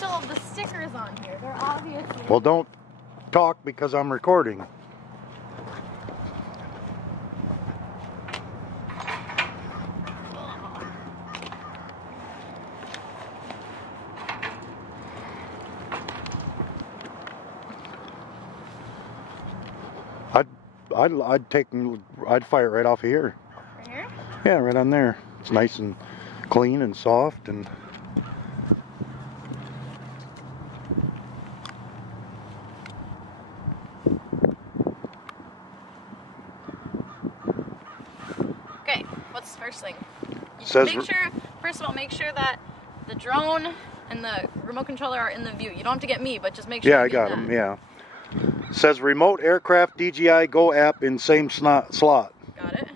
still have the stickers on here. They're obviously... Well, don't talk because I'm recording. I'd fire it right off of here. Right here? Yeah, right on there. It's nice and clean and soft and... Okay, what's the first thing? First of all, make sure that the drone and the remote controller are in the view. You don't have to get me, but just make sure. Yeah, I got them, yeah. It says remote aircraft DJI Go app in same slot. Got it.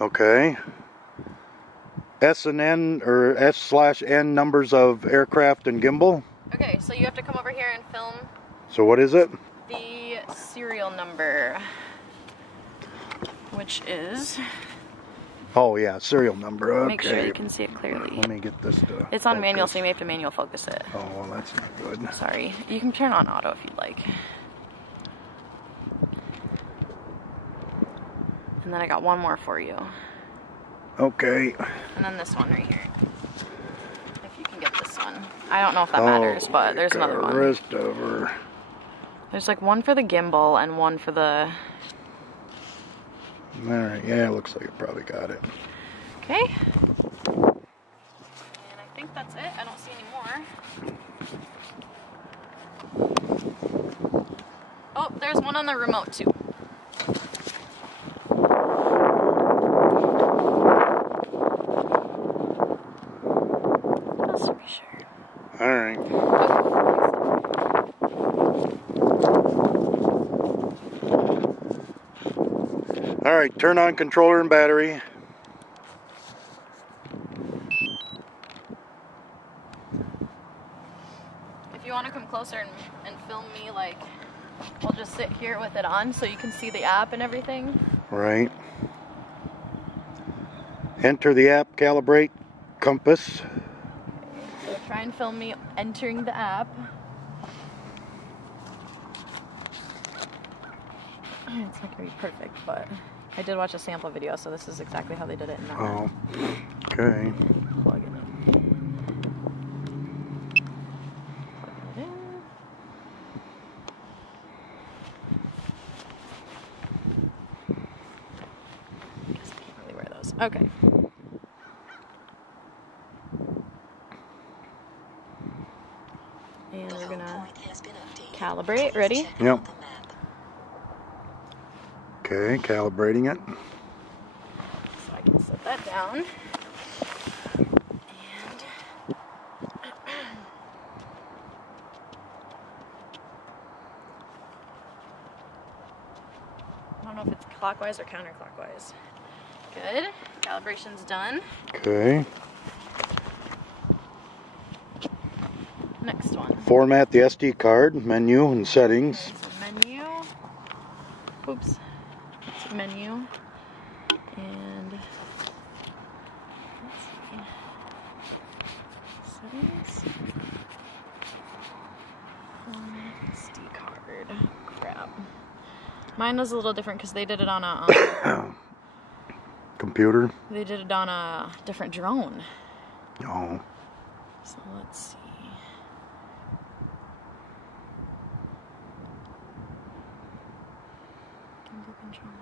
Okay. S and N or S/N numbers of aircraft and gimbal. Okay, so you have to come over here and film. So what is it? The serial number, which is... Oh yeah, serial number. Okay. Make sure you can see it clearly. Let me get this to It's on focus. manual, so you may have to manual focus it. Oh, well, that's not good. Sorry. You can turn on auto if you'd like. And then I got one more for you. Okay. And then this one right here. If you can get this one. I don't know if that matters, but there's another one. Rest over. There's like one for the gimbal and one for the... Alright, yeah, it looks like it probably got it. Okay. And I think that's it. I don't see any more. Oh, there's one on the remote too. Just to be sure. Alright. Alright, turn on controller and battery. If you want to come closer and film me, like, I'll just sit here with it on so you can see the app and everything. Right. Enter the app, calibrate, compass. So try and film me entering the app. It's not going to be perfect, but I did watch a sample video, so this is exactly how they did it in our okay. plug it in. Plug it in. Guess I can't really wear those. Okay. And we're gonna calibrate. Ready? Yep. Okay, calibrating it. So I can set that down. And I don't know if it's clockwise or counterclockwise. Good. Calibration's done. Okay. Next one. Format the SD card, menu and settings. Okay, so menu. Oops. It's menu. And let's see. Settings. SD card. Crap. Mine was a little different because they did it on a Computer. they did it on a different drone. Oh. So let's see. Gimbal control.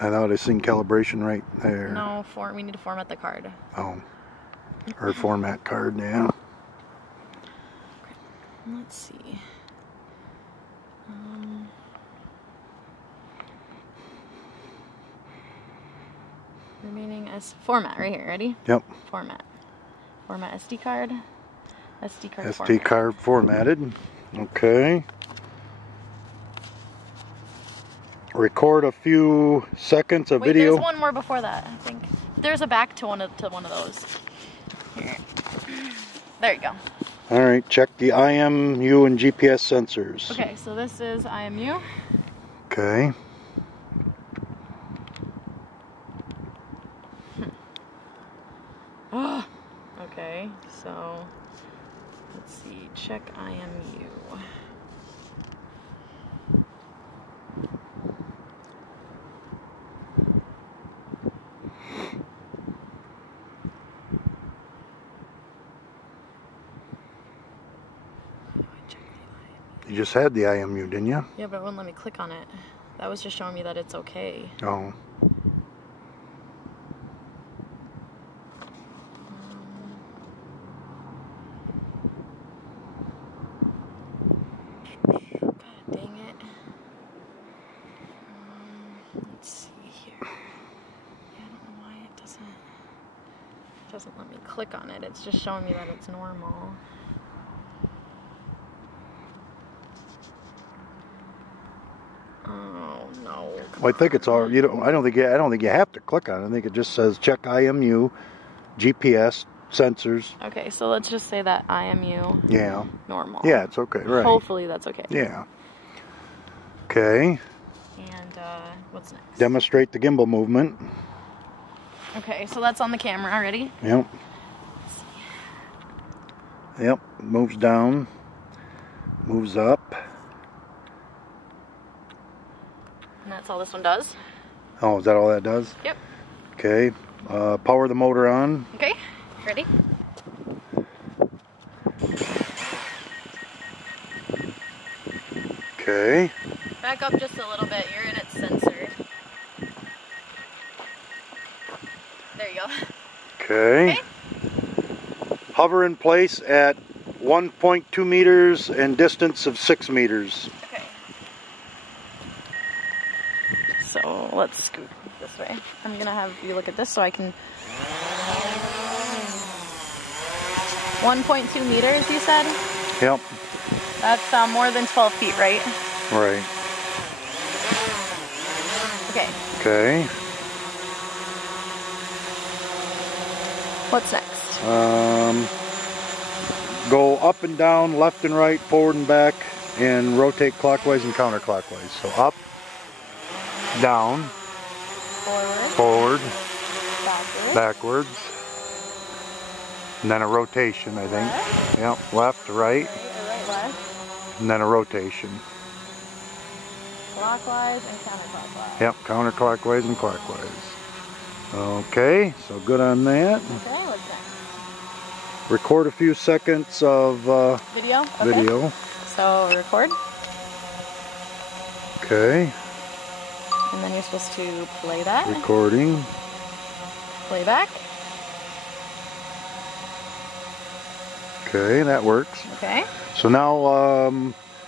I thought I seen calibration right there. No, we need to format the card. Oh. Or format card, yeah. Let's see. Remaining as format right here. Ready? Yep. Format. Format SD card. SD card. SD card formatted. Okay. Record a few seconds of Wait, video. there's one more before that. I think there's a back to one of those. Here. There you go. All right. Check the IMU and GPS sensors. Okay, so this is IMU. Okay. Okay, so let's see, check IMU. You just had the IMU, didn't you? Yeah, but it wouldn't let me click on it. That was just showing me that it's okay. Oh. God dang it. Let's see here. Yeah, I don't know why it doesn't let me click on it. It's just showing me that it's normal. Oh no. Well, I think it's all. I don't think you have to click on it. I think it just says check IMU, GPS, sensors. Okay, so let's just say that IMU. Yeah. Normal. Yeah, it's okay. Right. Hopefully that's okay. Yeah. Okay. And what's next? Demonstrate the gimbal movement. Okay, so that's on the camera already. Yep. Yep. Moves down. Moves up. And that's all this one does. Oh, is that all that does? Yep. Okay. Power the motor on. Okay. Ready? Okay. Back up just a little bit. You're in its sensor. There you go. Okay. Hover in place at 1.2 meters and distance of 6 meters. Okay. So let's scoot this way. I'm gonna have you look at this so I can. 1.2 meters, you said? Yep. That's more than 12 feet, right? Right. Okay. Okay. What's next? Go up and down, left and right, forward and back, and rotate clockwise and counterclockwise. So up, down, forward, backwards, and then a rotation, I think. Left. Yep, left, right, Right, left. and then a rotation. Clockwise and counterclockwise. Yep, counterclockwise and clockwise. Okay, so good on that. Okay, what's next? Record a few seconds of Video? Okay. video. So record. Okay, And then you're supposed to play that. recording. Playback. Okay, that works. Okay. So now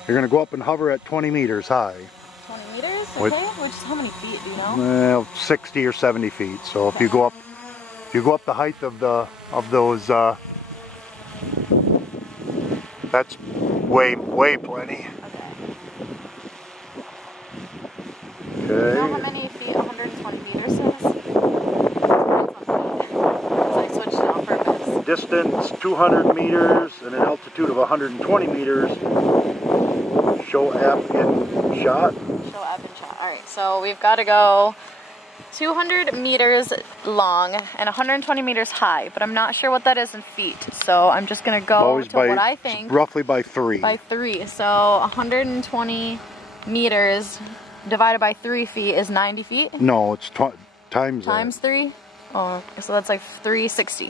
you're going to go up and hover at 20 meters high. 20 meters? With- Okay. Which is how many feet, do you know? Well, 60 or 70 feet. So if you go up the height of those, that's way plenty. Okay. Do you know how Okay. many feet 120 meters is? I switched it on purpose. Distance 200 meters and an altitude of 120 meters. Show app in shot. Show app and shot. Alright, so we've got to go 200 meters long and 120 meters high, but I'm not sure what that is in feet. So I'm just going to go Always to by, what I think. roughly by 3. By 3. So 120 meters divided by 3 feet is 90 feet. No, it's times that. Times 3? Oh, so that's like 360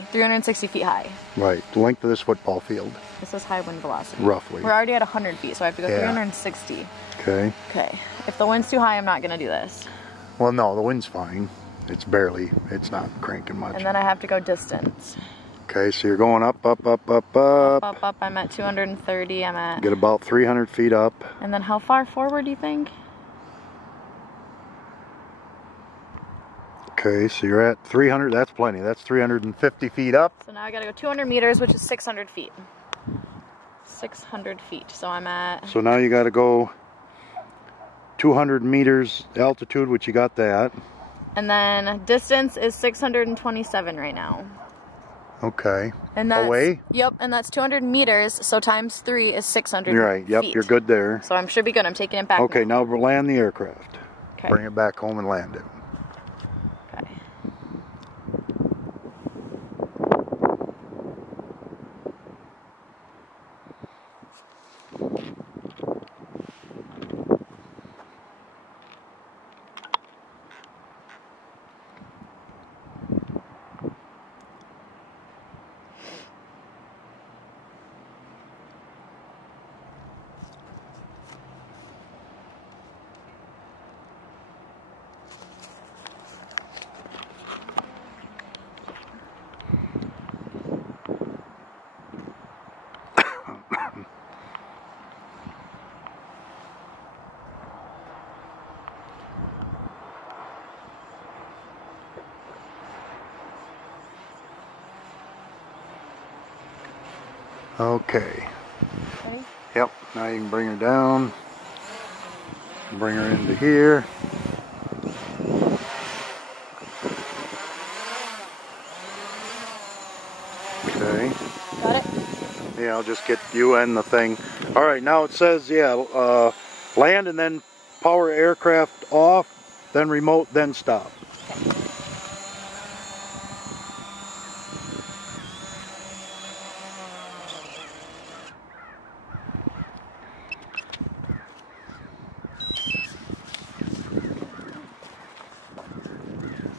feet high. Right, the length of this football field. This is high wind velocity. Roughly. We're already at 100 feet, so I have to go 360. Okay. Okay. If the wind's too high, I'm not going to do this. Well, no, the wind's fine. It's not cranking much. And then I have to go distance. Okay, so you're going up. Up. I'm at 230. I'm at... Get about 300 feet up. And then how far forward do you think? Okay, so you're at 300. That's plenty. That's 350 feet up. So now I got to go 200 meters, which is 600 feet. 600 feet. So I'm at... So now you got to go 200 meters altitude, which you got that. And then distance is 627 right now. Okay. And that's, away? Yep, and that's 200 meters, so times 3 is 600 You're right. Yep, feet. you're good there. So I should be good. I'm taking it back Okay, now land the aircraft. Okay. Bring it back home and land it. Okay. Okay. Ready? Yep. Now you can bring her down. Bring her into here. Okay. Got it? Yeah, I'll just get you and the thing. All right, now it says, yeah, land and then power aircraft off, then remote, then stop.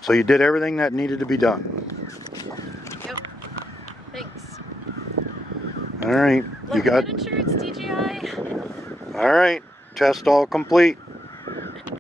So you did everything that needed to be done. Yep. Thanks. All right. You got insurance, DJI. All right. Test all complete.